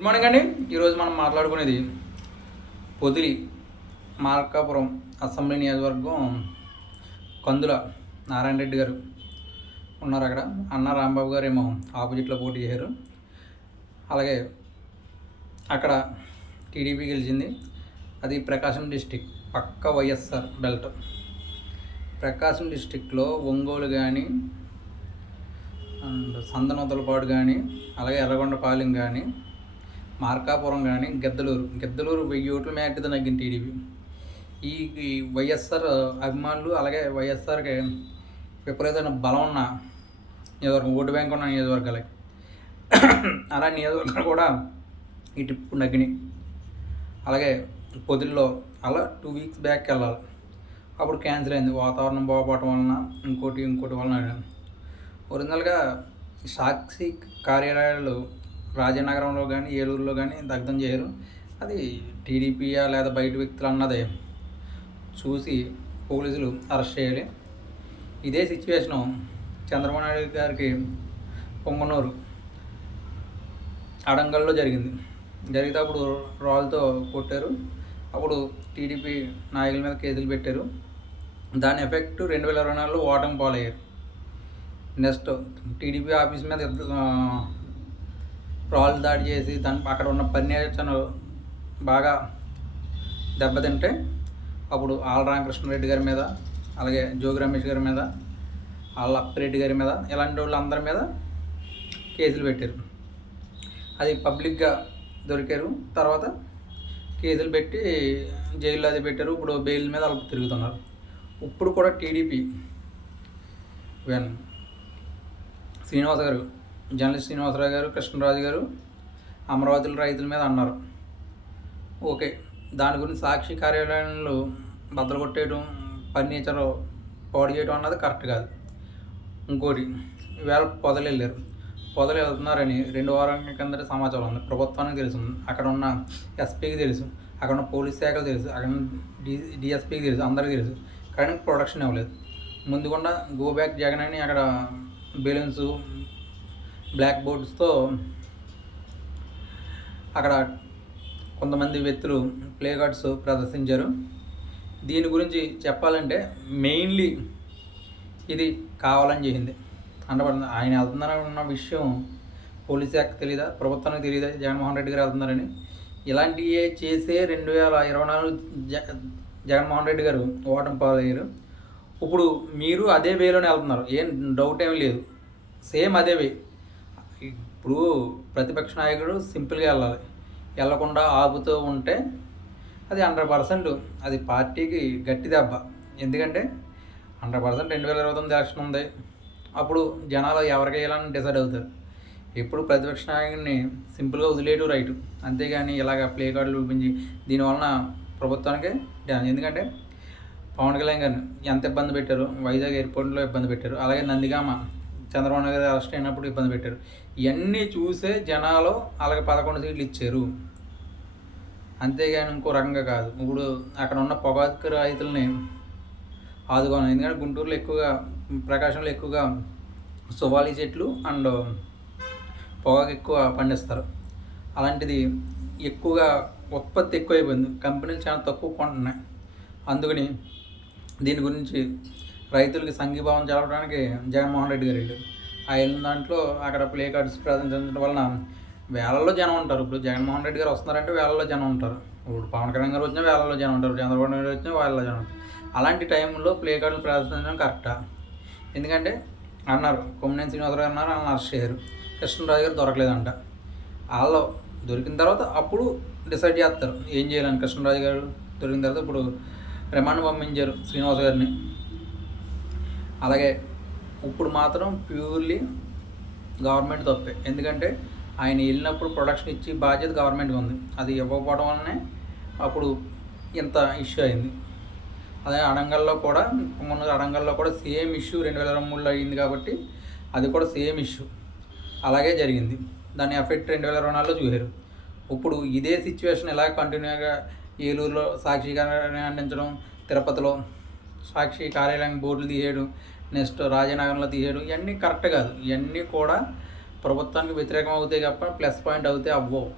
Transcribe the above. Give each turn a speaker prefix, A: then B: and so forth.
A: Good morning అండి ఈరోజు మనం మాట్లాడుకునేది పొదిలి మార్కాపురం అసెంబ్లీ నియోజకవర్గం కందుల నారాయణ రెడ్డి గారు ఉన్నారు అక్కడ. అన్న రాంబాబు గారు ఏమో ఆపోజిట్లో పోటీ చేశారు. అలాగే అక్కడ టీడీపీ గెలిచింది. అది ప్రకాశం డిస్టిక్ పక్క వైఎస్ఆర్ బెల్ట్. ప్రకాశం డిస్టిక్లో ఒంగోలు కానీ అండ్ సందనొదలపాడు కానీ అలాగే ఎర్రగొండపాలెం కానీ మార్కాపురం కానీ గిద్దలూరు. గిద్దలూరు వెయ్యి ఓట్ల మేటది నగ్గిన టీడీపీ. ఈ వైఎస్ఆర్ అభిమానులు అలాగే వైఎస్ఆర్కి విపరీతమైన బలం ఉన్న నియోజకవర్గం ఓటు బ్యాంక్ ఉన్న నియోజకవర్గాలకి. అలా నియోజకవర్గాలు కూడా ఈ ఇప్పుడు నగ్గినాయి. అలాగే పొదిల్లో అలా టూ వీక్స్ బ్యాక్ వెళ్ళాలి అప్పుడు క్యాన్సిల్ అయింది. వాతావరణం బాగుపడటం వలన ఇంకోటి ఇంకోటి వలన ఒరిజినల్గా సాక్షి కార్యాలయాలు రాజనగరంలో కానీ ఏలూరులో కానీ దగ్ధం చేయరు. అది టీడీపీయా లేదా బయట వ్యక్తులు అన్నదే. చూసి పోలీసులు అరెస్ట్ చేయాలి. ఇదే సిచ్యువేషను చంద్రబాబు నాయుడు గారికి పొంగనూరు అడంగల్లో జరిగింది. జరిగితే అప్పుడు రాళ్ళతో కొట్టారు. అప్పుడు టీడీపీ నాయకుల మీద కేసులు పెట్టారు. దాని ఎఫెక్ట్ రెండు వేల ఇరవై నాలుగులో ఓటమి పాలయ్యారు. నెక్స్ట్ టీడీపీ ఆఫీస్ మీద ఇద్దరు, రాళ్ళు దాడి చేసి దాని అక్కడ ఉన్న పర్యాచన బాగా దెబ్బతింటే అప్పుడు ఆళ్ళ రామకృష్ణారెడ్డి గారి మీద అలాగే జోగి రమేష్ గారి మీద వాళ్ళ అప్పిరెడ్డి గారి మీద ఇలాంటి వాళ్ళందరి మీద కేసులు పెట్టారు. అది పబ్లిక్గా దొరికారు. తర్వాత కేసులు పెట్టి జైల్లో అది పెట్టారు. ఇప్పుడు బెయిల్ మీద వాళ్ళు తిరుగుతున్నారు. ఇప్పుడు కూడా టీడీపీ వెన్ శ్రీనివాస గారు జర్నలిస్ట్ శ్రీనివాసరావు గారు కృష్ణరాజు గారు అమరావతిలో రైతుల మీద అన్నారు. ఓకే దాని గురించి సాక్షి కార్యాలయంలో బద్దలు కొట్టేయడం ఫర్నిచర్ పాడు చేయడం అన్నది కరెక్ట్ కాదు. ఇంకోటి ఈవేళ పొదలు వెళ్ళారు. పొదలు వెళ్తున్నారని రెండు వారాల కిందట సమాచారం ఉంది. ప్రభుత్వానికి తెలుసు. అక్కడ ఉన్న ఎస్పీకి తెలుసు. అక్కడ ఉన్న పోలీస్ శాఖకు తెలుసు. అక్కడ ఉన్న డి డిఎస్పీకి తెలుసు. అందరికీ తెలుసు. కానీ ప్రొడక్షన్ ఇవ్వలేదు. ముందుకుండా గో బ్యాక్ జగన్ అని అక్కడ బెలూన్స్ బ్లాక్ బోర్డ్స్తో అక్కడ కొంతమంది వ్యక్తులు ప్లే కార్డ్స్ ప్రదర్శించారు. దీని గురించి చెప్పాలంటే మెయిన్లీ ఇది కావాలని చేసింది. అంటపడుతుంది ఆయన వెళ్తున్నారన్న ఉన్న విషయం పోలీస్ శాఖ తెలియదా ప్రభుత్వానికి తెలియదా జగన్మోహన్ రెడ్డి గారు వెళ్తున్నారని. ఇలాంటివి చేసే రెండు వేల ఇరవై నాలుగు జ జగన్మోహన్ రెడ్డి గారు ఓటమి పాలయ్యారు. ఇప్పుడు మీరు అదే వేలోనే వెళ్తున్నారు. ఏం డౌట్ ఏమీ లేదు. సేమ్ అదే వే ఇప్పుడు ప్రతిపక్ష నాయకుడు సింపుల్గా వెళ్ళాలి. వెళ్ళకుండా ఆపుతూ ఉంటే అది హండ్రెడ్ పర్సెంట్ అది పార్టీకి గట్టి దెబ్బ. ఎందుకంటే హండ్రెడ్ పర్సెంట్ రెండు వేల ఇరవై తొమ్మిది ఎలక్షన్ ఉంది. అప్పుడు జనాలు ఎవరికి వేయాలని డిసైడ్ అవుతారు. ఎప్పుడు ప్రతిపక్ష నాయకుడిని సింపుల్గా వదిలేయడం రైట్. అంతేగాని ఇలాగ ప్లే కార్డులు చూపించి దీనివలన ప్రభుత్వానికి డ్యామేజ్. ఎందుకంటే పవన్ కళ్యాణ్ గారిని ఎంత ఇబ్బంది పెట్టారు? వైజాగ్ ఎయిర్పోర్ట్లో ఇబ్బంది పెట్టారు. అలాగే నందిగామ చంద్రబాబు నాయుడు గారు అరెస్ట్ అయినప్పుడు ఇబ్బంది పెట్టారు. ఇవన్నీ చూసే జనాలు అలాగే పదకొండు సీట్లు ఇచ్చారు. అంతేగాని ఇంకో రకంగా కాదు. ఇప్పుడు అక్కడ ఉన్న పొగాకు రైతులని ఆదుకోను. ఎందుకంటే గుంటూరులో ఎక్కువగా ప్రకాశంలో ఎక్కువగా సువాలి చెట్లు అండ్ పొగాకు ఎక్కువ పండిస్తారు. అలాంటిది ఎక్కువగా ఉత్పత్తి ఎక్కువైపోయింది. కంపెనీలు చాలా తక్కువ కొంటున్నాయి. అందుకని దీని గురించి రైతులకి సంఘీభావం తెలపడానికి జగన్మోహన్ రెడ్డి గారు వెళ్ళారు. ఆ వెళ్ళిన దాంట్లో అక్కడ ప్లే కార్డ్స్ ప్రదర్శించడం వలన వేలల్లో జనం ఉంటారు. ఇప్పుడు జగన్మోహన్ రెడ్డి గారు వస్తున్నారంటే వేలల్లో జనం ఉంటారు. ఇప్పుడు పవన్ కళ్యాణ్ గారు వచ్చినా వేలల్లో జనం ఉంటారు. చంద్రబాబు నాయుడు వచ్చినా వేలలో జనం ఉంటారు. అలాంటి టైంలో ప్లే కార్డులు ప్రదర్శించడం కరెక్టా? ఎందుకంటే అన్నారు కొమ్మినేని శ్రీనివాసరావు అన్నారు వాళ్ళని అరెస్ట్ చేయరు. కృష్ణరాజు గారు దొరకలేదంట. వాళ్ళు దొరికిన తర్వాత అప్పుడు డిసైడ్ చేస్తారు. ఏం చేయాలని కృష్ణరాజు గారు దొరికిన తర్వాత ఇప్పుడు రిమాండ్ పంపించారు శ్రీనివాస్ గారిని. అలాగే ఇప్పుడు మాత్రం ప్యూర్లీ గవర్నమెంట్ తప్పే. ఎందుకంటే ఆయన వెళ్ళినప్పుడు ప్రొడక్షన్ ఇచ్చి బాధ్యత గవర్నమెంట్కి ఉంది. అది ఇవ్వకపోవడం వల్లనే అప్పుడు ఇంత ఇష్యూ అయింది. అదే అడంగల్లో కూడా మొన్న అడంగల్లో కూడా సేమ్ ఇష్యూ రెండు వేల ఇరవై మూడులో అయింది కాబట్టి అది కూడా సేమ్ ఇష్యూ. అలాగే జరిగింది. దాని ఎఫెక్ట్ రెండు వేల ఇరవై నాలుగులో చూశారు. ఇప్పుడు ఇదే సిచ్యువేషన్ ఇలా కంటిన్యూగా ఏలూరులో సాక్షి అందించడం తిరుపతిలో సాక్షి కార్యాలయం బోర్డులు తీసేయడం నెక్స్ట్ రాజనగరంలో తీసేయడం ఇవన్నీ కరెక్ట్ కాదు. ఇవన్నీ కూడా ప్రభుత్వానికి వ్యతిరేకం అవుతాయి తప్ప ప్లస్ పాయింట్ అవుతాయి అవ్వవు.